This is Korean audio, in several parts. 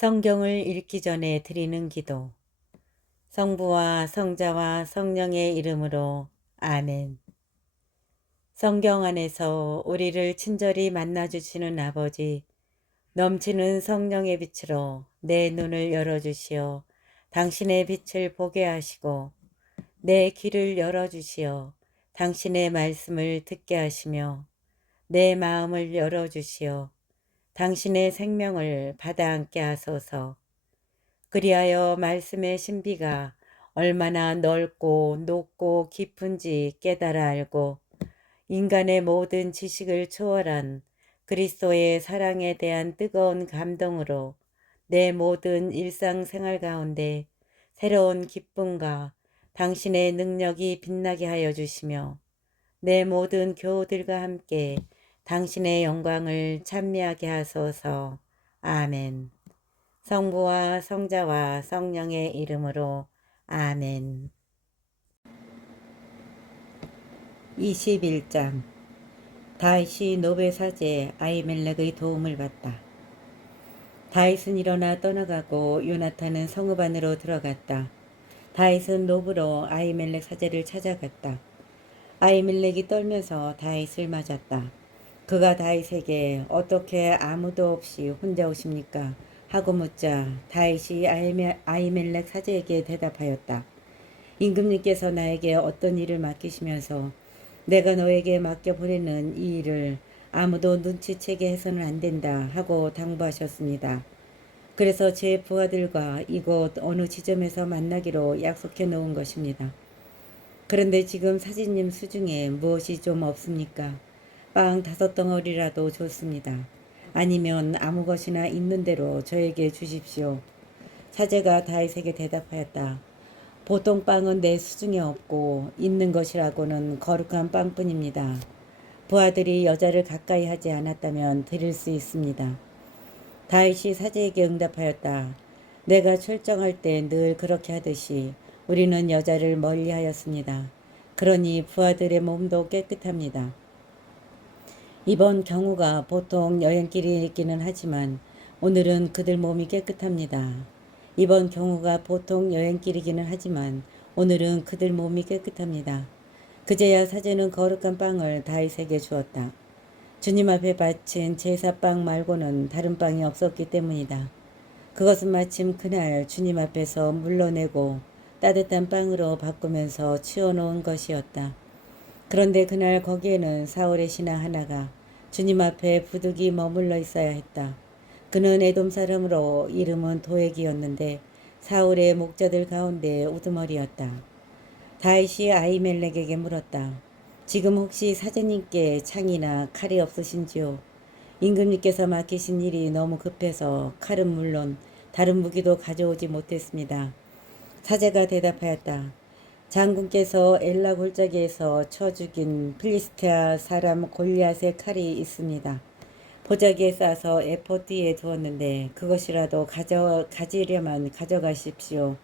성경을 읽기 전에 드리는 기도. 성부와 성자와 성령의 이름으로 아멘. 성경 안에서 우리를 친절히 만나주시는 아버지, 넘치는 성령의 빛으로 내 눈을 열어주시어 당신의 빛을 보게 하시고 내 귀를 열어주시어 당신의 말씀을 듣게 하시며 내 마음을 열어주시어 당신의 생명을 받아 안게 하소서. 그리하여 말씀의 신비가 얼마나 넓고 높고 깊은지 깨달아 알고 인간의 모든 지식을 초월한 그리스도의 사랑에 대한 뜨거운 감동으로 내 모든 일상생활 가운데 새로운 기쁨과 당신의 능력이 빛나게 하여 주시며 내 모든 교우들과 함께 당신의 영광을 찬미하게 하소서. 아멘. 성부와 성자와 성령의 이름으로 아멘. 21장. 다윗이 노베 사제 아히멜렉의 도움을 받다. 다윗은 일어나 떠나가고 요나탄은 성읍 안으로 들어갔다. 다윗은 노브로 아히멜렉 사제를 찾아갔다. 아히멜렉이 떨면서 다윗을 맞았다. 그가 다윗에게 어떻게 아무도 없이 혼자 오십니까? 하고 묻자 다윗이 아히멜렉 사제에게 대답하였다. 임금님께서 나에게 어떤 일을 맡기시면서 내가 너에게 맡겨보내는 이 일을 아무도 눈치채게 해서는 안 된다 하고 당부하셨습니다. 그래서 제 부하들과 이곳 어느 지점에서 만나기로 약속해 놓은 것입니다. 그런데 지금 사진님 수중에 무엇이 좀 없습니까? 빵 5덩어리라도 좋습니다. 아니면 아무 것이나 있는 대로 저에게 주십시오. 사제가 다윗에게 대답하였다. 보통 빵은 내 수중에 없고 있는 것이라고는 거룩한 빵뿐입니다. 부하들이 여자를 가까이 하지 않았다면 드릴 수 있습니다. 다윗이 사제에게 응답하였다. 내가 출정할 때 늘 그렇게 하듯이 우리는 여자를 멀리하였습니다. 그러니 부하들의 몸도 깨끗합니다. 이번 경우가 보통 여행길이기는 하지만 오늘은 그들 몸이 깨끗합니다. 이번 경우가 보통 여행길이기는 하지만 오늘은 그들 몸이 깨끗합니다. 그제야 사제는 거룩한 빵을 다윗에게 주었다. 주님 앞에 바친 제사빵 말고는 다른 빵이 없었기 때문이다. 그것은 마침 그날 주님 앞에서 물러내고 따뜻한 빵으로 바꾸면서 치워놓은 것이었다. 그런데 그날 거기에는 사울의 신하 하나가 주님 앞에 부득이 머물러 있어야 했다. 그는 에돔 사람으로 이름은 도액이었는데 사울의 목자들 가운데 우두머리였다. 다윗이 아히멜렉에게 물었다. 지금 혹시 사제님께 창이나 칼이 없으신지요? 임금님께서 맡기신 일이 너무 급해서 칼은 물론 다른 무기도 가져오지 못했습니다. 사제가 대답하였다. 장군께서 엘라 골짜기에서 쳐 죽인 필리스테아 사람 골리앗의 칼이 있습니다. 보자기에 싸서 에포드에 두었는데 그것이라도 가지려면 가져가십시오.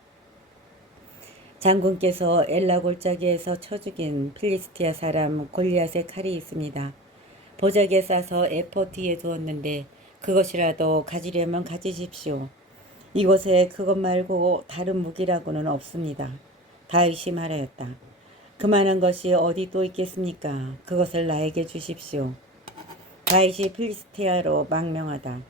장군께서 엘라 골짜기에서 쳐 죽인 필리스티아 사람 골리앗의 칼이 있습니다. 보자기에 싸서 에포드에 두었는데 그것이라도 가지려면 가지십시오. 이곳에 그것 말고 다른 무기라고는 없습니다. 다윗이 말하였다. 그만한 것이 어디 또 있겠습니까? 그것을 나에게 주십시오. 다윗이 필리스티아로 망명하다.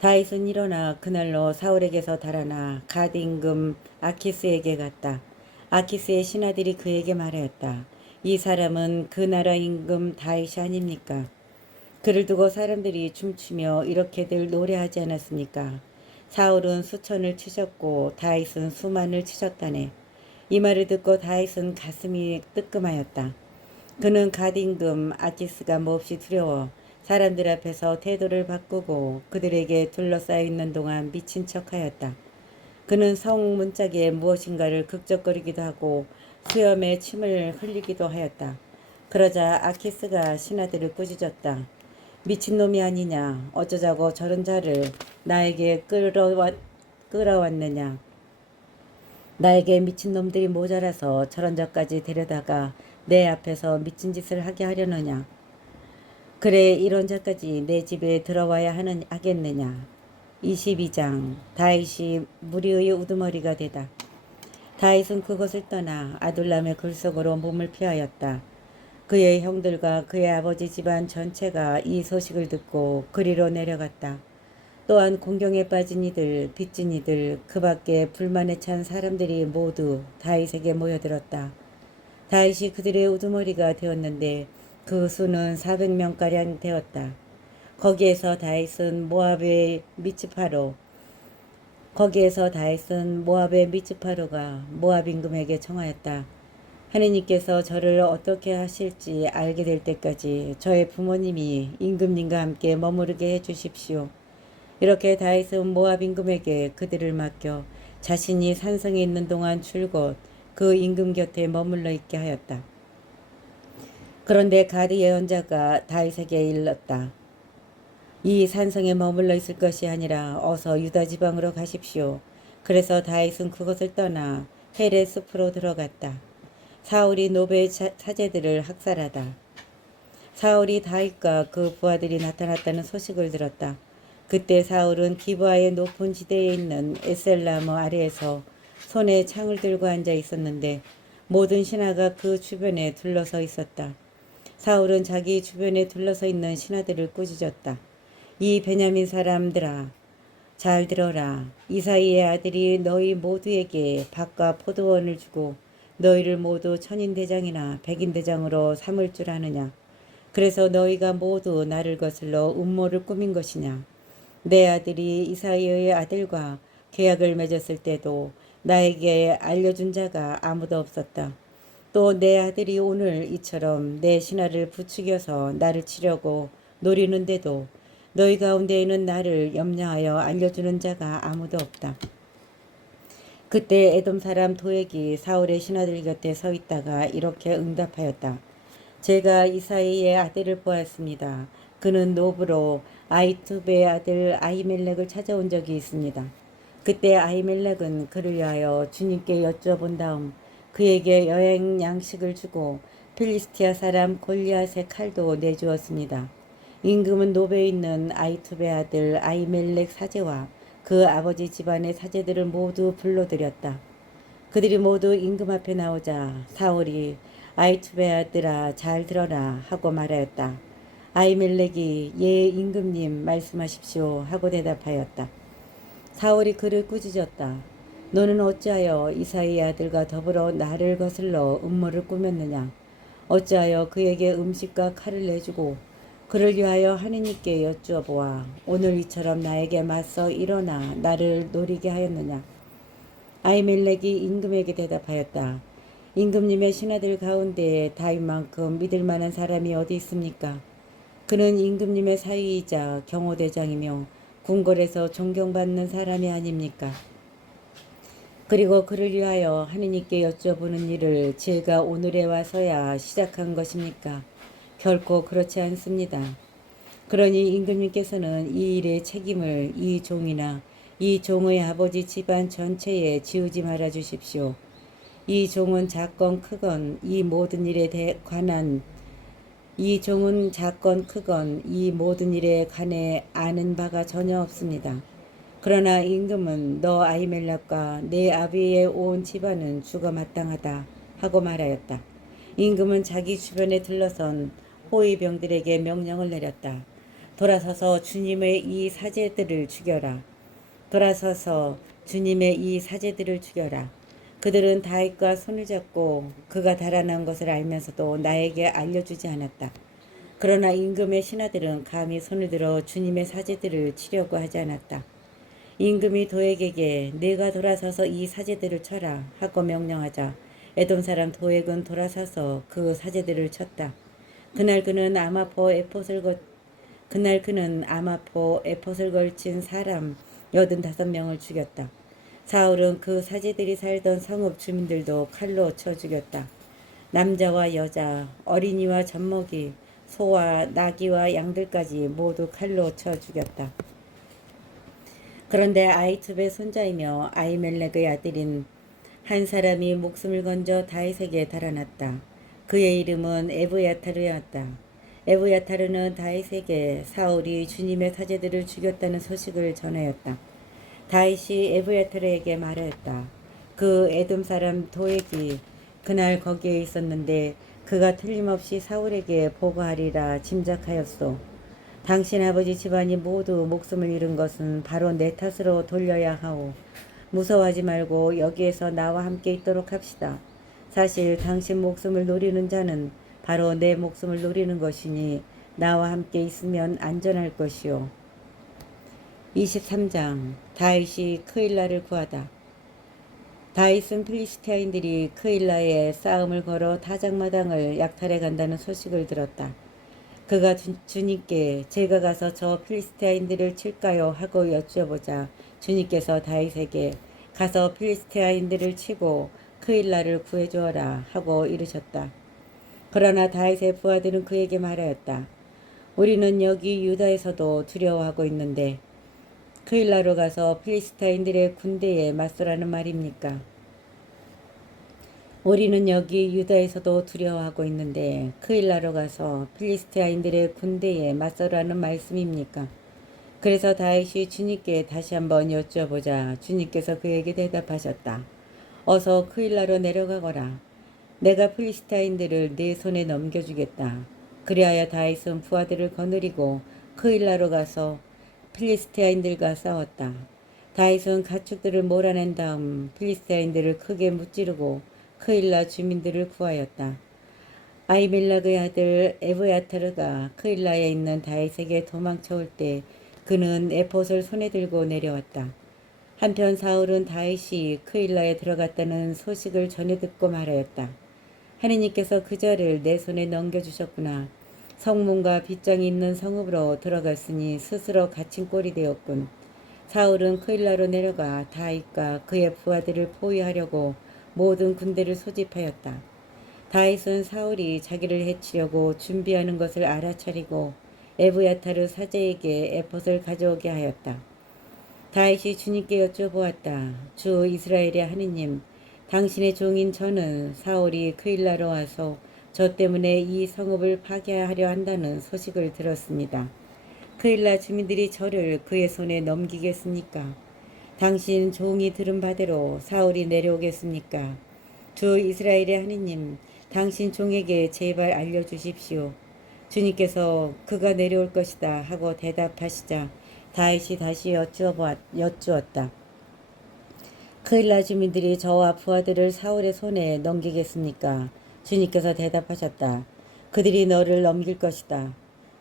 다윗은 일어나 그날로 사울에게서 달아나 갓 임금 아키스에게 갔다. 아키스의 신하들이 그에게 말하였다. 이 사람은 그 나라 임금 다윗이 아닙니까? 그를 두고 사람들이 춤추며 이렇게들 노래하지 않았습니까? 사울은 수천을 치셨고 다윗은 수만을 치셨다네. 이 말을 듣고 다윗은 가슴이 뜨끔하였다. 그는 갓 임금 아키스가 몹시 두려워 사람들 앞에서 태도를 바꾸고 그들에게 둘러싸여 있는 동안 미친 척하였다. 그는 성 문짝에 무엇인가를 극적거리기도 하고 수염에 침을 흘리기도 하였다. 그러자 아키스가 신하들을 꾸짖었다. 미친놈이 아니냐? 어쩌자고 저런 자를 나에게 끌어왔느냐? 나에게 미친놈들이 모자라서 저런 자까지 데려다가 내 앞에서 미친 짓을 하게 하려느냐? 그래 이런 자까지 내 집에 들어와야 하겠느냐? 22장. 다윗이 무리의 우두머리가 되다. 다윗은 그것을 떠나 아둘람의 글속으로 몸을 피하였다. 그의 형들과 그의 아버지 집안 전체가 이 소식을 듣고 그리로 내려갔다. 또한 공경에 빠진 이들, 빚진 이들, 그 밖에 불만에 찬 사람들이 모두 다윗에게 모여들었다. 다윗이 그들의 우두머리가 되었는데 그 수는 400명가량 되었다. 거기에서 다윗은 모압의 미츠파로가 모압 임금에게 청하였다. 하느님께서 저를 어떻게 하실지 알게 될 때까지 저의 부모님이 임금님과 함께 머무르게 해주십시오. 이렇게 다윗은 모압 임금에게 그들을 맡겨 자신이 산성에 있는 동안 줄곧 그 임금 곁에 머물러 있게 하였다. 그런데 가드 예언자가 다윗에게 일렀다. 이 산성에 머물러 있을 것이 아니라 어서 유다 지방으로 가십시오. 그래서 다윗은 그것을 떠나 헬의 숲으로 들어갔다. 사울이 노베의 사제들을 학살하다. 사울이 다윗과 그 부하들이 나타났다는 소식을 들었다. 그때 사울은 기브아의 높은 지대에 있는 에셀나무 아래에서 손에 창을 들고 앉아 있었는데 모든 신하가 그 주변에 둘러서 있었다. 사울은 자기 주변에 둘러서 있는 신하들을 꾸짖었다. 이 베냐민 사람들아, 잘 들어라. 이사이의 아들이 너희 모두에게 밭과 포도원을 주고 너희를 모두 천인대장이나 백인대장으로 삼을 줄 아느냐. 그래서 너희가 모두 나를 거슬러 음모를 꾸민 것이냐. 내 아들이 이사이의 아들과 계약을 맺었을 때도 나에게 알려준 자가 아무도 없었다. 또 내 아들이 오늘 이처럼 내 신하를 부추겨서 나를 치려고 노리는데도 너희 가운데에는 나를 염려하여 알려주는 자가 아무도 없다. 그때 에돔 사람 도액이 사울의 신하들 곁에 서 있다가 이렇게 응답하였다. 제가 이사이의 아들을 보았습니다. 그는 노브로 아히투베의 아들 아히멜렉을 찾아온 적이 있습니다. 그때 아히멜렉은 그를 위하여 주님께 여쭈어본 다음 그에게 여행 양식을 주고 필리스티아 사람 골리앗의 칼도 내주었습니다. 임금은 노베에 있는 아히투베의 아들 아히멜렉 사제와 그 아버지 집안의 사제들을 모두 불러들였다. 그들이 모두 임금 앞에 나오자 사울이 아히투베의 아들아 잘 들어라 하고 말하였다. 아히멜렉이 예 임금님 말씀하십시오 하고 대답하였다. 사울이 그를 꾸짖었다. 너는 어찌하여 이사이의 아들과 더불어 나를 거슬러 음모를 꾸몄느냐. 어찌하여 그에게 음식과 칼을 내주고 그를 위하여 하느님께 여쭈어 보아 오늘 이처럼 나에게 맞서 일어나 나를 노리게 하였느냐. 아히멜렉이 임금에게 대답하였다. 임금님의 신하들 가운데 다윗만큼 믿을 만한 사람이 어디 있습니까? 그는 임금님의 사위이자 경호대장이며 궁궐에서 존경받는 사람이 아닙니까? 그리고 그를 위하여 하느님께 여쭤보는 일을 제가 오늘에 와서야 시작한 것입니까? 결코 그렇지 않습니다. 그러니 임금님께서는 이 일의 책임을 이 종이나 이 종의 아버지 집안 전체에 지우지 말아 주십시오. 이 종은 작건 크건 이 모든 일에 관한 아는 바가 전혀 없습니다. 그러나 임금은 너 아히멜렉과 내 아비의 온 집안은 죽어 마땅하다 하고 말하였다. 임금은 자기 주변에 둘러선 호위병들에게 명령을 내렸다. 돌아서서 주님의 이 사제들을 죽여라. 그들은 다윗과 손을 잡고 그가 달아난 것을 알면서도 나에게 알려주지 않았다. 그러나 임금의 신하들은 감히 손을 들어 주님의 사제들을 치려고 하지 않았다. 임금이 도액에게 내가 돌아서서 이 사제들을 쳐라 하고 명령하자 에돔 사람 도액은 돌아서서 그 사제들을 쳤다. 그날 그는 아마포 에폿을 걸친 사람 85명을 죽였다. 사울은 그 사제들이 살던 성읍 주민들도 칼로 쳐 죽였다. 남자와 여자, 어린이와 젖먹이, 소와 나귀와 양들까지 모두 칼로 쳐 죽였다. 그런데 아히투베의 손자이며 아히멜렉의 아들인 한 사람이 목숨을 건져 다윗에게 달아났다. 그의 이름은 에브야타르였다. 에브야타르는 다윗에게 사울이 주님의 사제들을 죽였다는 소식을 전하였다. 다윗이 에브야타르에게 말하였다. 그 에돔 사람 도액이 그날 거기에 있었는데 그가 틀림없이 사울에게 보고하리라 짐작하였소. 당신 아버지 집안이 모두 목숨을 잃은 것은 바로 내 탓으로 돌려야 하오. 무서워하지 말고 여기에서 나와 함께 있도록 합시다. 사실 당신 목숨을 노리는 자는 바로 내 목숨을 노리는 것이니 나와 함께 있으면 안전할 것이요. 23장 다윗이 크일라를 구하다. 다윗은 필리스티아인들이 크일라에 싸움을 걸어 타작마당을 약탈해 간다는 소식을 들었다. 그가 주님께 제가 가서 저 필리스티아인들을 칠까요? 하고 여쭈어보자 주님께서 다윗에게 가서 필리스티아인들을 치고 크일라를 구해주어라 하고 이르셨다. 그러나 다윗의 부하들은 그에게 말하였다. 우리는 여기 유다에서도 두려워하고 있는데 크일라로 가서 필리스타인들의 군대에 맞서라는 말입니까? 우리는 여기 유다에서도 두려워하고 있는데 크일라로 가서 필리스타인들의 군대에 맞서라는 말씀입니까? 그래서 다윗이 주님께 다시 한번 여쭈어보자 주님께서 그에게 대답하셨다. 어서 크일라로 내려가거라. 내가 필리스타인들을 네 손에 넘겨주겠다. 그리하여 다윗은 부하들을 거느리고 크일라로 가서 필리스티아인들과 싸웠다. 다윗은 가축들을 몰아낸 다음 필리스티아인들을 크게 무찌르고 크일라 주민들을 구하였다. 아히멜렉의 아들 에브야타르가 크일라에 있는 다윗에게 도망쳐올 때 그는 에봇을 손에 들고 내려왔다. 한편 사울은 다윗이 크일라에 들어갔다는 소식을 전해 듣고 말하였다. 하느님께서 그자를 내 손에 넘겨주셨구나. 성문과 빗장이 있는 성읍으로 들어갔으니 스스로 갇힌 꼴이 되었군. 사울은 크일라로 내려가 다윗과 그의 부하들을 포위하려고 모든 군대를 소집하였다. 다윗은 사울이 자기를 해치려고 준비하는 것을 알아차리고 에브야타르 사제에게 에봇을 가져오게 하였다. 다윗이 주님께 여쭤보았다. 주 이스라엘의 하느님, 당신의 종인 저는 사울이 크일라로 와서 저 때문에 이 성읍을 파괴하려 한다는 소식을 들었습니다. 크일라 주민들이 저를 그의 손에 넘기겠습니까? 당신 종이 들은 바대로 사울이 내려오겠습니까? 주 이스라엘의 하느님, 당신 종에게 제발 알려주십시오. 주님께서 그가 내려올 것이다 하고 대답하시자 다윗이 다시 여쭈었다. 크일라 주민들이 저와 부하들을 사울의 손에 넘기겠습니까? 주님께서 대답하셨다. 그들이 너를 넘길 것이다.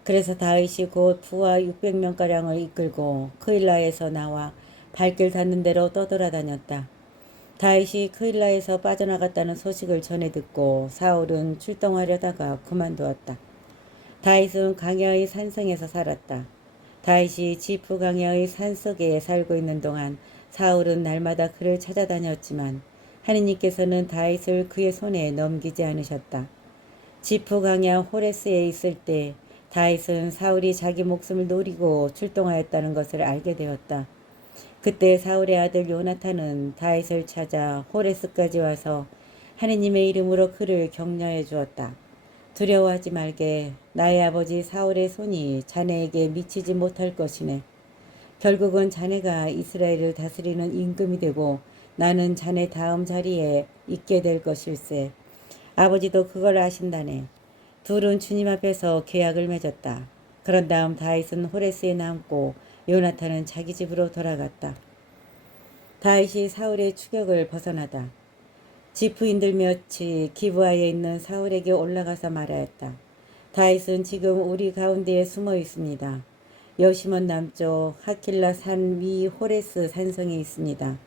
그래서 다윗이 곧 부하 600명가량을 이끌고 크일라에서 나와 발길 닿는 대로 떠돌아다녔다. 다윗이 크일라에서 빠져나갔다는 소식을 전해 듣고 사울은 출동하려다가 그만두었다. 다윗은 강야의 산성에서 살았다. 다윗이 지프 강야의 산속에 살고 있는 동안 사울은 날마다 그를 찾아다녔지만 하느님께서는 다윗을 그의 손에 넘기지 않으셨다. 지프 강야 호레스에 있을 때 다윗은 사울이 자기 목숨을 노리고 출동하였다는 것을 알게 되었다. 그때 사울의 아들 요나탄은 다윗을 찾아 호레스까지 와서 하느님의 이름으로 그를 격려해 주었다. 두려워하지 말게. 나의 아버지 사울의 손이 자네에게 미치지 못할 것이네. 결국은 자네가 이스라엘을 다스리는 임금이 되고 나는 자네 다음 자리에 있게 될 것일세. 아버지도 그걸 아신다네. 둘은 주님 앞에서 계약을 맺었다. 그런 다음 다윗은 호레스에 남고 요나탄은 자기 집으로 돌아갔다. 다윗이 사울의 추격을 벗어나다. 지프인들 몇이 기브아에 있는 사울에게 올라가서 말하였다. 다윗은 지금 우리 가운데에 숨어 있습니다. 여시몬 남쪽 하킬라 산 위 호레스 산성에 있습니다.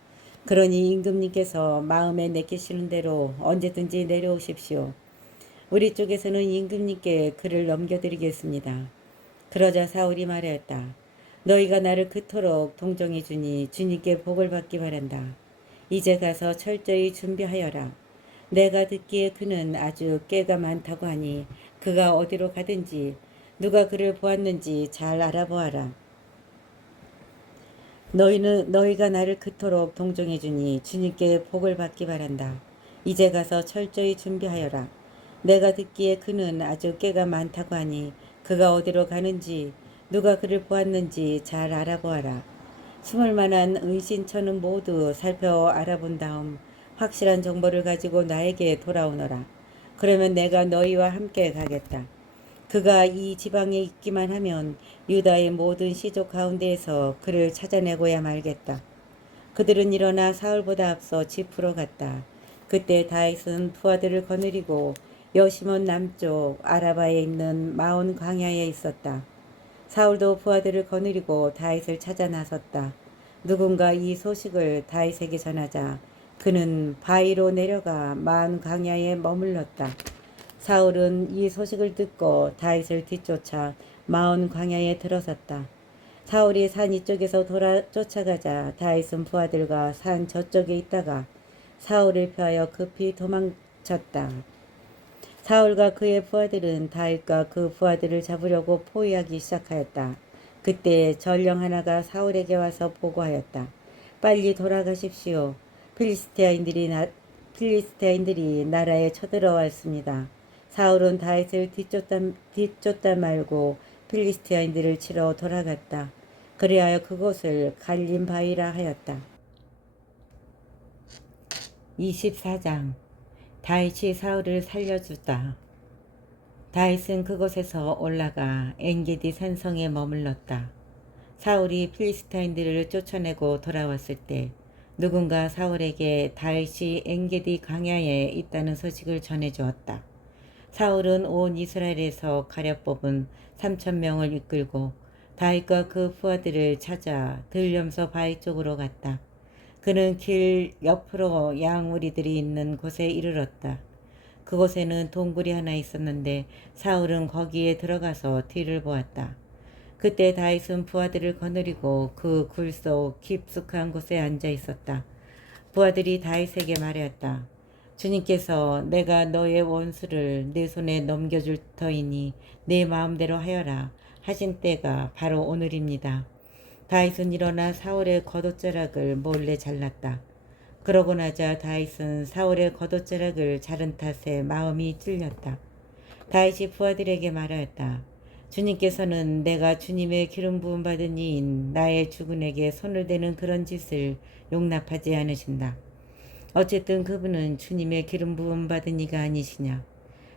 그러니 임금님께서 마음에 내키시는 대로 언제든지 내려오십시오. 우리 쪽에서는 임금님께 그를 넘겨드리겠습니다. 그러자 사울이 말하였다. 너희가 나를 그토록 동정해 주니 주님께 복을 받기 바란다. 이제 가서 철저히 준비하여라. 내가 듣기에 그는 아주 꾀가 많다고 하니 그가 어디로 가든지 누가 그를 보았는지 잘 알아보아라. 너희가 나를 그토록 동정해 주니 주님께 복을 받기 바란다. 이제 가서 철저히 준비하여라. 내가 듣기에 그는 아주 꾀가 많다고 하니 그가 어디로 가는지 누가 그를 보았는지 잘 알아보아라. 숨을 만한 은신처는 모두 살펴 알아본 다음 확실한 정보를 가지고 나에게 돌아오너라. 그러면 내가 너희와 함께 가겠다. 그가 이 지방에 있기만 하면 유다의 모든 시족 가운데에서 그를 찾아내고야 말겠다. 그들은 일어나 사울보다 앞서 지프로 갔다. 그때 다윗은 부하들을 거느리고 여시몬 남쪽 아라바에 있는 마온 광야에 있었다. 사울도 부하들을 거느리고 다윗을 찾아 나섰다. 누군가 이 소식을 다윗에게 전하자 그는 바위로 내려가 마온 광야에 머물렀다. 사울은 이 소식을 듣고 다윗을 뒤쫓아 마온 광야에 들어섰다. 사울이 산 이쪽에서 쫓아가자 다윗은 부하들과 산 저쪽에 있다가 사울을 피하여 급히 도망쳤다. 사울과 그의 부하들은 다윗과 그 부하들을 잡으려고 포위하기 시작하였다. 그때 전령 하나가 사울에게 와서 보고하였다. 빨리 돌아가십시오. 필리스테인들이 나라에 쳐들어왔습니다. 사울은 다윗을 뒤쫓다 말고 필리스티아인들을 치러 돌아갔다. 그리하여 그곳을 갈림 바위라 하였다. 24장 다윗이 사울을 살려주다. 다윗은 그곳에서 올라가 엔게디 산성에 머물렀다. 사울이 필리스타인들을 쫓아내고 돌아왔을 때 누군가 사울에게 다윗이 엔게디 광야에 있다는 소식을 전해주었다. 사울은 온 이스라엘에서 가려 뽑은 3,000명을 이끌고 다윗과 그 부하들을 찾아 들염소 바위 쪽으로 갔다. 그는 길 옆으로 양우리들이 있는 곳에 이르렀다. 그곳에는 동굴이 하나 있었는데 사울은 거기에 들어가서 뒤를 보았다. 그때 다윗은 부하들을 거느리고 그 굴 속 깊숙한 곳에 앉아 있었다. 부하들이 다윗에게 말하였다. 주님께서 내가 너의 원수를 내 손에 넘겨줄 터이니 내 마음대로 하여라 하신 때가 바로 오늘입니다. 다윗은 일어나 사울의 겉옷자락을 몰래 잘랐다. 그러고 나자 다윗은 사울의 겉옷자락을 자른 탓에 마음이 찔렸다. 다윗이 부하들에게 말하였다. 주님께서는 내가 주님의 기름 부음 받은 이인 나의 주군에게 손을 대는 그런 짓을 용납하지 않으신다. 어쨌든 그분은 주님의 기름 부음 받은 이가 아니시냐.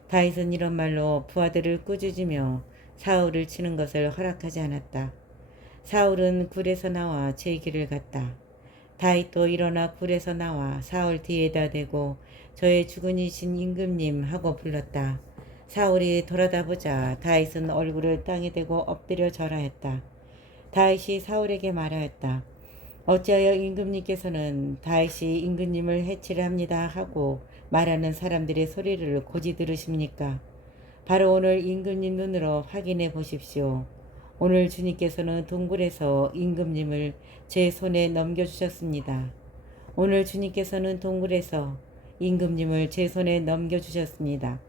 다윗은 이런 말로 부하들을 꾸짖으며 사울을 치는 것을 허락하지 않았다. 사울은 굴에서 나와 제 길을 갔다. 다윗도 일어나 굴에서 나와 사울 뒤에다 대고 저의 주군이신 임금님 하고 불렀다. 사울이 돌아다보자 다윗은 얼굴을 땅에 대고 엎드려 절하였다. 다윗이 사울에게 말하였다. 어찌하여 임금님께서는 다윗이 임금님을 해치려 합니다 하고 말하는 사람들의 소리를 고지 들으십니까? 바로 오늘 임금님 눈으로 확인해 보십시오. 오늘 주님께서는 동굴에서 임금님을 제 손에 넘겨주셨습니다. 오늘 주님께서는 동굴에서 임금님을 제 손에 넘겨주셨습니다.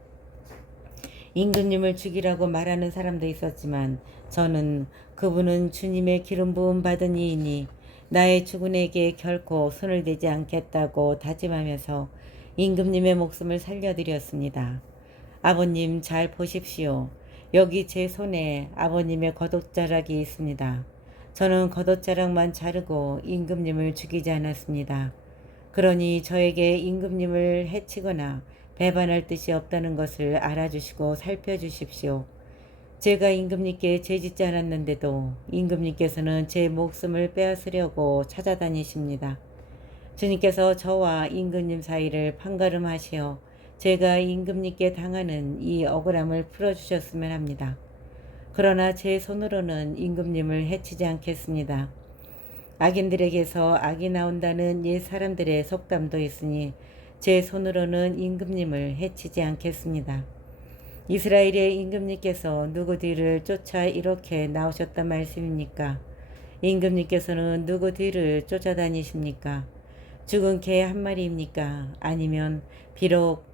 임금님을 죽이라고 말하는 사람도 있었지만 저는 그분은 주님의 기름 부음 받은 이이니 나의 주군에게 결코 손을 대지 않겠다고 다짐하면서 임금님의 목숨을 살려드렸습니다. 아버님 잘 보십시오. 여기 제 손에 아버님의 겉옷자락이 있습니다. 저는 겉옷자락만 자르고 임금님을 죽이지 않았습니다. 그러니 저에게 임금님을 해치거나 배반할 뜻이 없다는 것을 알아주시고 살펴주십시오. 제가 임금님께 죄짓지 않았는데도 임금님께서는 제 목숨을 빼앗으려고 찾아다니십니다. 주님께서 저와 임금님 사이를 판가름하시어 제가 임금님께 당하는 이 억울함을 풀어주셨으면 합니다. 그러나 제 손으로는 임금님을 해치지 않겠습니다. 악인들에게서 악이 나온다는 옛 사람들의 속담도 있으니 제 손으로는 임금님을 해치지 않겠습니다. 이스라엘의 임금님께서 누구 뒤를 쫓아 이렇게 나오셨단 말씀입니까? 임금님께서는 누구 뒤를 쫓아다니십니까? 죽은 개 한 마리입니까? 아니면 벼룩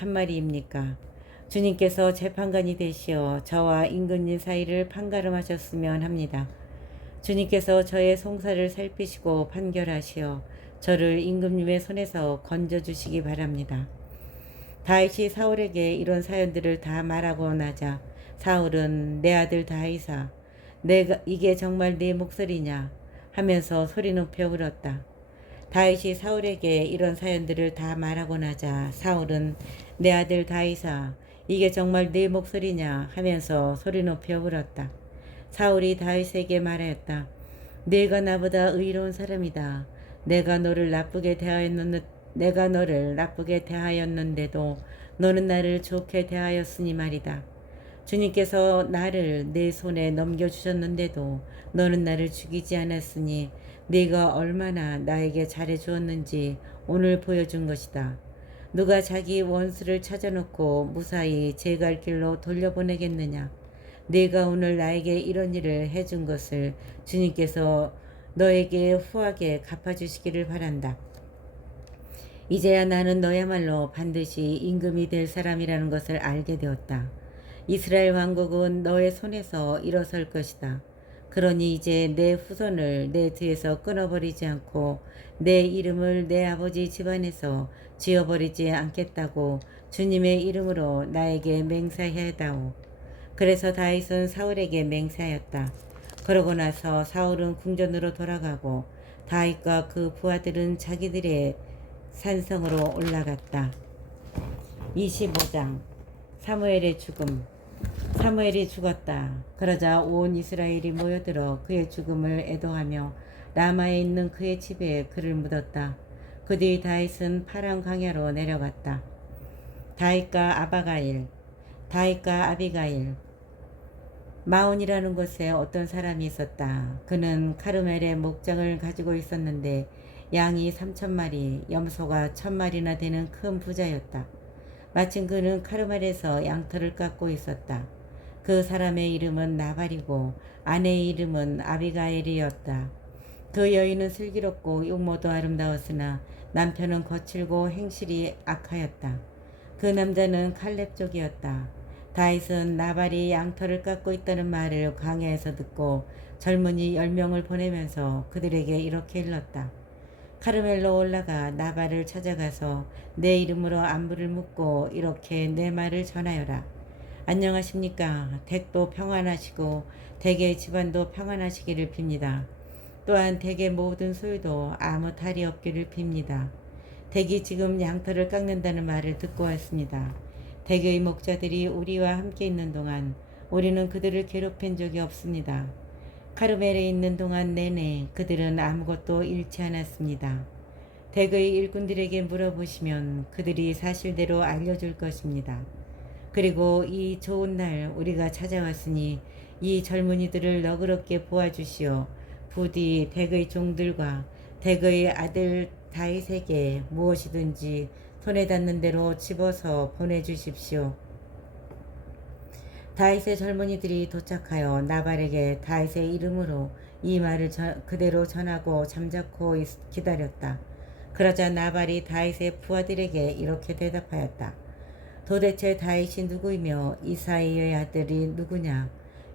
한 마리입니까? 주님께서 재판관이 되시어 저와 임금님 사이를 판가름하셨으면 합니다. 주님께서 저의 송사를 살피시고 판결하시어 저를 임금님의 손에서 건져주시기 바랍니다. 다윗이 사울에게 이런 사연들을 다 말하고 나자 사울은 내 아들 다윗아 내가 이게 정말 네 목소리냐 하면서 소리 높여 울었다. 다윗이 사울에게 이런 사연들을 다 말하고 나자 사울은 내 아들 다윗아 이게 정말 네 목소리냐 하면서 소리 높여 울었다. 사울이 다윗에게 말하였다. 네가 나보다 의로운 사람이다. 내가 너를 나쁘게 대하였는데도 너는 나를 좋게 대하였으니 말이다. 주님께서 나를 내 손에 넘겨주셨는데도 너는 나를 죽이지 않았으니 네가 얼마나 나에게 잘해 주었는지 오늘 보여준 것이다. 누가 자기 원수를 찾아놓고 무사히 제 갈 길로 돌려보내겠느냐. 네가 오늘 나에게 이런 일을 해준 것을 주님께서 너에게 후하게 갚아주시기를 바란다. 이제야 나는 너야말로 반드시 임금이 될 사람이라는 것을 알게 되었다. 이스라엘 왕국은 너의 손에서 일어설 것이다. 그러니 이제 내 후손을 내 뒤에서 끊어버리지 않고 내 이름을 내 아버지 집안에서 지어버리지 않겠다고 주님의 이름으로 나에게 맹세하다오. 그래서 다윗은 사울에게 맹세하였다. 그러고 나서 사울은 궁전으로 돌아가고 다윗과 그 부하들은 자기들의 산성으로 올라갔다. 25장 사무엘의 죽음. 사무엘이 죽었다. 그러자 온 이스라엘이 모여들어 그의 죽음을 애도하며 라마에 있는 그의 집에 그를 묻었다. 그 뒤 다윗은 파란 광야로 내려갔다. 다윗과 아비가일. 마온이라는 곳에 어떤 사람이 있었다. 그는 카르멜의 목장을 가지고 있었는데 양이 3,000마리, 염소가 1,000마리나 되는 큰 부자였다. 마침 그는 카르멜에서 양털을 깎고 있었다. 그 사람의 이름은 나발이고 아내의 이름은 아비가일이었다. 그 여인은 슬기롭고 용모도 아름다웠으나 남편은 거칠고 행실이 악하였다. 그 남자는 칼렙 쪽이었다. 다윗은 나발이 양털을 깎고 있다는 말을 광야에서 듣고 젊은이 10명을 보내면서 그들에게 이렇게 일렀다. 카르멜로 올라가 나발을 찾아가서 내 이름으로 안부를 묻고 이렇게 내 말을 전하여라. 안녕하십니까. 댁도 평안하시고 댁의 집안도 평안하시기를 빕니다. 또한 댁의 모든 소유도 아무 탈이 없기를 빕니다. 댁이 지금 양털을 깎는다는 말을 듣고 왔습니다. 댁의 목자들이 우리와 함께 있는 동안 우리는 그들을 괴롭힌 적이 없습니다. 카르멜에 있는 동안 내내 그들은 아무것도 잃지 않았습니다. 댁의 일꾼들에게 물어보시면 그들이 사실대로 알려줄 것입니다. 그리고 이 좋은 날 우리가 찾아왔으니 이 젊은이들을 너그럽게 보아주시오. 부디 댁의 종들과 댁의 아들 다윗에게 무엇이든지 손에 닿는 대로 집어서 보내주십시오. 다윗의 젊은이들이 도착하여 나발에게 다윗의 이름으로 이 말을 그대로 전하고 잠자코 기다렸다. 그러자 나발이 다윗의 부하들에게 이렇게 대답하였다. 도대체 다윗이 누구이며 이사이의 아들이 누구냐?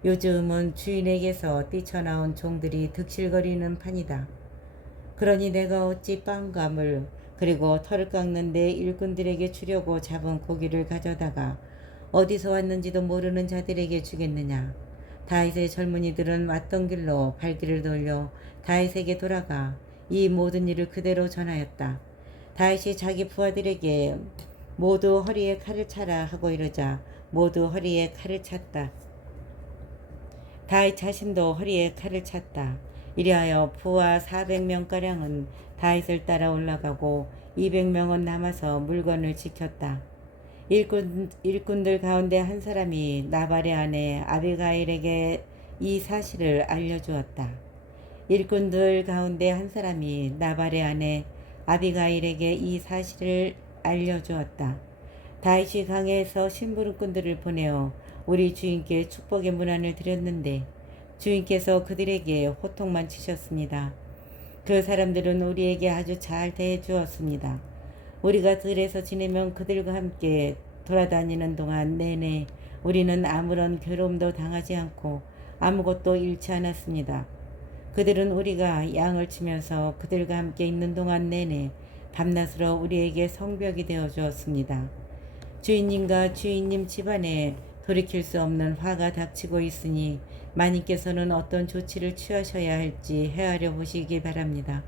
요즘은 주인에게서 뛰쳐나온 종들이 득실거리는 판이다. 그러니 내가 어찌 빵과 물 그리고 털을 깎는 내 일꾼들에게 주려고 잡은 고기를 가져다가 어디서 왔는지도 모르는 자들에게 주겠느냐. 다윗의 젊은이들은 왔던 길로 발길을 돌려 다윗에게 돌아가 이 모든 일을 그대로 전하였다. 다윗이 자기 부하들에게 모두 허리에 칼을 차라 하고 이러자 모두 허리에 칼을 찼다. 다윗 자신도 허리에 칼을 찼다. 이리하여 부하 400명가량은 다윗을 따라 올라가고 200명은 남아서 물건을 지켰다. 일꾼들 가운데 한 사람이 나발의 아내 아비가일에게 이 사실을 알려주었다. 일꾼들 가운데 한 사람이 나발의 아내 아비가일에게 이 사실을 알려주었다. 다윗이 강에서 심부름꾼들을 보내어 우리 주인께 축복의 문안을 드렸는데 주인께서 그들에게 호통만 치셨습니다. 그 사람들은 우리에게 아주 잘 대해 주었습니다. 우리가 들에서 지내면 그들과 함께 돌아다니는 동안 내내 우리는 아무런 괴로움도 당하지 않고 아무것도 잃지 않았습니다. 그들은 우리가 양을 치면서 그들과 함께 있는 동안 내내 밤낮으로 우리에게 성벽이 되어 주었습니다. 주인님과 주인님 집안에 돌이킬 수 없는 화가 닥치고 있으니 마님께서는 어떤 조치를 취하셔야 할지 헤아려 보시기 바랍니다.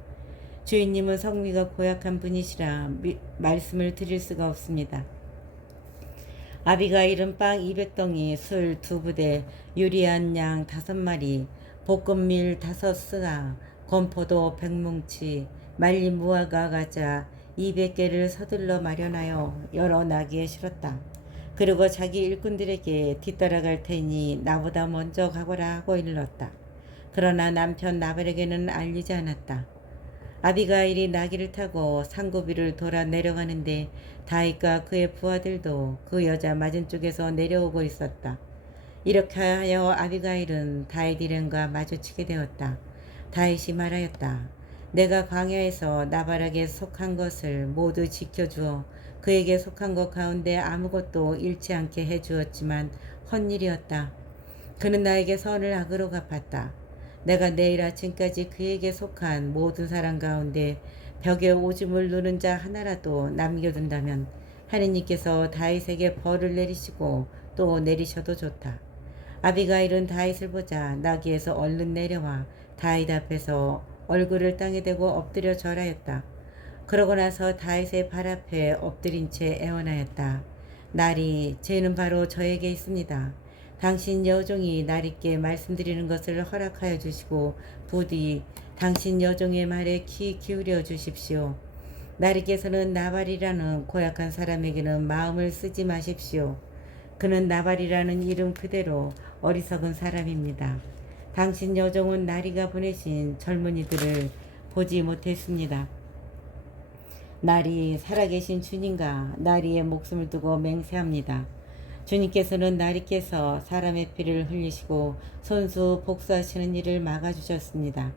주인님은 성미가 고약한 분이시라 말씀을 드릴 수가 없습니다. 아비가일은 빵 200덩이, 술 2부대, 유리한 양 5마리, 볶음밀 5스가, 건포도 100뭉치, 말린 무화과 과자 200개를 서둘러 마련하여 여러 나귀에 실었다. 그리고 자기 일꾼들에게 뒤따라갈 테니 나보다 먼저 가거라 하고 일렀다. 그러나 남편 나발에게는 알리지 않았다. 아비가일이 나귀를 타고 상고비를 돌아 내려가는데 다윗과 그의 부하들도 그 여자 맞은쪽에서 내려오고 있었다. 이렇게 하여 아비가일은 다윗 일행과 마주치게 되었다. 다윗이 말하였다. 내가 광야에서 나발에게 속한 것을 모두 지켜주어 그에게 속한 것 가운데 아무것도 잃지 않게 해주었지만 헛일이었다. 그는 나에게 선을 악으로 갚았다. 내가 내일 아침까지 그에게 속한 모든 사람 가운데 벽에 오줌을 누는 자 하나라도 남겨둔다면 하느님께서 다윗에게 벌을 내리시고 또 내리셔도 좋다. 아비가일은 다윗을 보자 나귀에서 얼른 내려와 다윗 앞에서 얼굴을 땅에 대고 엎드려 절하였다. 그러고 나서 다윗의 발 앞에 엎드린 채 애원하였다. 날이 죄는 바로 저에게 있습니다. 당신 여종이 날있게 말씀드리는 것을 허락하여 주시고 부디 당신 여종의 말에 귀 기울여 주십시오. 나리께서는 나발이라는 고약한 사람에게는 마음을 쓰지 마십시오. 그는 나발이라는 이름 그대로 어리석은 사람입니다. 당신 여종은 나리가 보내신 젊은이들을 보지 못했습니다. 나리 살아계신 주님과 나리의 목숨을 두고 맹세합니다. 주님께서는 나리께서 사람의 피를 흘리시고 손수 복수하시는 일을 막아주셨습니다.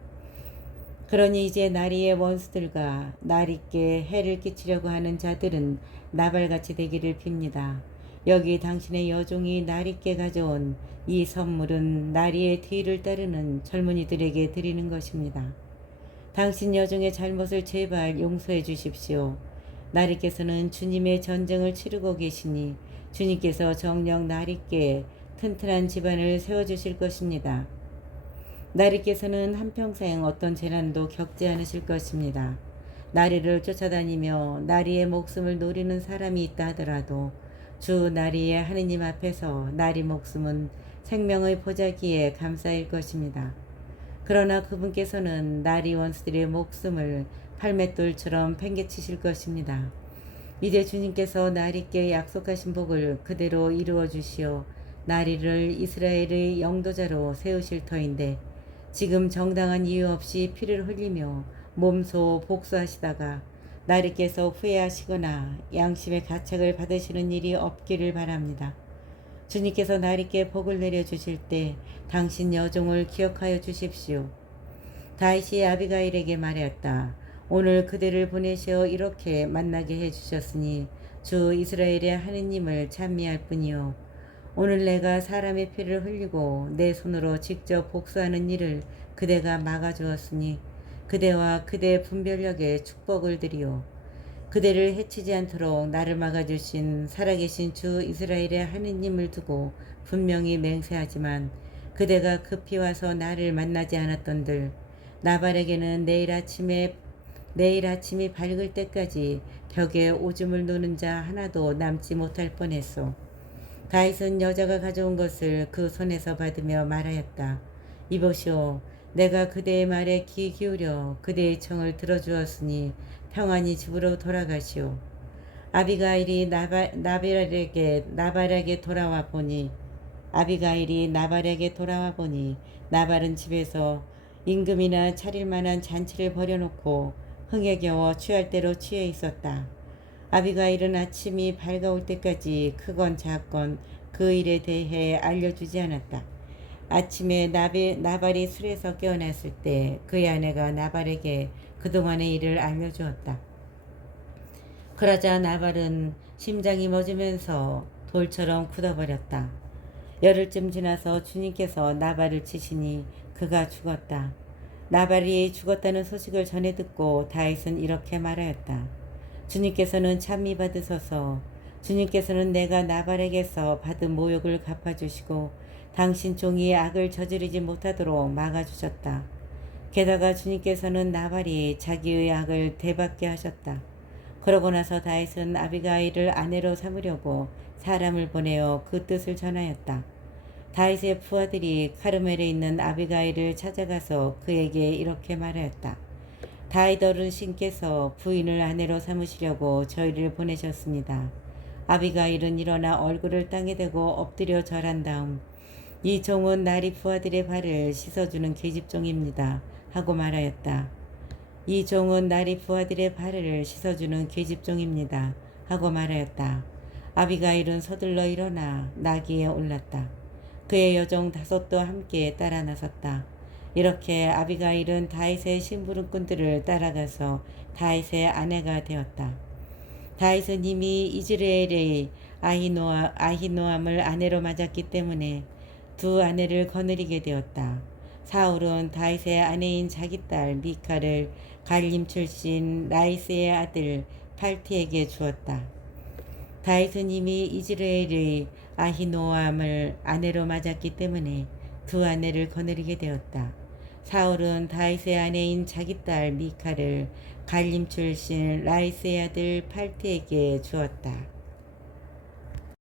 그러니 이제 나리의 원수들과 나리께 해를 끼치려고 하는 자들은 나발같이 되기를 빕니다. 여기 당신의 여종이 나리께 가져온 이 선물은 나리의 뒤를 따르는 젊은이들에게 드리는 것입니다. 당신 여종의 잘못을 제발 용서해 주십시오. 나리께서는 주님의 전쟁을 치르고 계시니 주님께서 정녕 나리께 튼튼한 집안을 세워주실 것입니다. 나리께서는 한평생 어떤 재난도 겪지 않으실 것입니다. 나리를 쫓아다니며 나리의 목숨을 노리는 사람이 있다 하더라도 주 나리의 하느님 앞에서 나리 목숨은 생명의 보자기에 감사일 것입니다. 그러나 그분께서는 나리 원수들의 목숨을 팔맷돌처럼 팽개치실 것입니다. 이제 주님께서 나리께 약속하신 복을 그대로 이루어 주시어 나리를 이스라엘의 영도자로 세우실 터인데 지금 정당한 이유 없이 피를 흘리며 몸소 복수하시다가 나리께서 후회하시거나 양심의 가책을 받으시는 일이 없기를 바랍니다. 주님께서 나리께 복을 내려주실 때 당신 여종을 기억하여 주십시오. 다윗이 아비가일에게 말하였다. 오늘 그대를 보내시어 이렇게 만나게 해주셨으니 주 이스라엘의 하느님을 찬미할 뿐이요. 오늘 내가 사람의 피를 흘리고 내 손으로 직접 복수하는 일을 그대가 막아주었으니 그대와 그대 분별력에 축복을 드리오. 그대를 해치지 않도록 나를 막아주신 살아계신 주 이스라엘의 하느님을 두고 분명히 맹세하지만 그대가 급히 와서 나를 만나지 않았던들 나발에게는 내일 아침이 밝을 때까지 벽에 오줌을 누는 자 하나도 남지 못할 뻔했소. 다윗은 여자가 가져온 것을 그 손에서 받으며 말하였다. 이보시오. 내가 그대의 말에 귀 기울여 그대의 청을 들어주었으니 평안히 집으로 돌아가시오. 아비가일이 나발에게 돌아와 보니 나발은 집에서 임금이나 차릴 만한 잔치를 벌여놓고 흥에 겨워 취할 대로 취해 있었다. 아비가일은 아침이 밝아올 때까지 크건 작건 그 일에 대해 알려주지 않았다. 아침에 나발이 술에서 깨어났을 때 그의 아내가 나발에게 그동안의 일을 알려주었다. 그러자 나발은 심장이 멎으면서 돌처럼 굳어버렸다. 열흘쯤 지나서 주님께서 나발을 치시니 그가 죽었다. 나발이 죽었다는 소식을 전해 듣고 다윗은 이렇게 말하였다. 주님께서는 찬미 받으소서. 주님께서는 내가 나발에게서 받은 모욕을 갚아주시고 당신 종이 악을 저지르지 못하도록 막아주셨다. 게다가 주님께서는 나발이 자기의 악을 되받게 하셨다. 그러고 나서 다윗은 아비가일을 아내로 삼으려고 사람을 보내어 그 뜻을 전하였다. 다윗의 부하들이 카르멜에 있는 아비가일을 찾아가서 그에게 이렇게 말하였다. 다윗 어르신께서 부인을 아내로 삼으시려고 저희를 보내셨습니다. 아비가일은 일어나 얼굴을 땅에 대고 엎드려 절한 다음 이 종은 나리 부하들의 발을 씻어주는 계집종입니다. 하고 말하였다. 이 종은 나리 부하들의 발을 씻어주는 계집종입니다. 하고 말하였다. 아비가일은 서둘러 일어나 나귀에 올랐다. 그의 여종 5도 함께 따라 나섰다. 이렇게 아비가일은 다윗의 심부름꾼들을 따라가서 다윗의 아내가 되었다. 다윗은 이미 이즈라엘의 아히노암을 아내로 맞았기 때문에 두 아내를 거느리게 되었다. 사울은 다윗의 아내인 자기 딸 미카를 갈림 출신 라이스의 아들 팔티에게 주었다. 다윗은 이미 이즈라엘의 아히노암을 아내로 맞았기 때문에 두 아내를 거느리게 되었다. 사울은 다윗의 아내인 자기 딸 미카를 갈림 출신 라이스의 아들 팔티에게 주었다.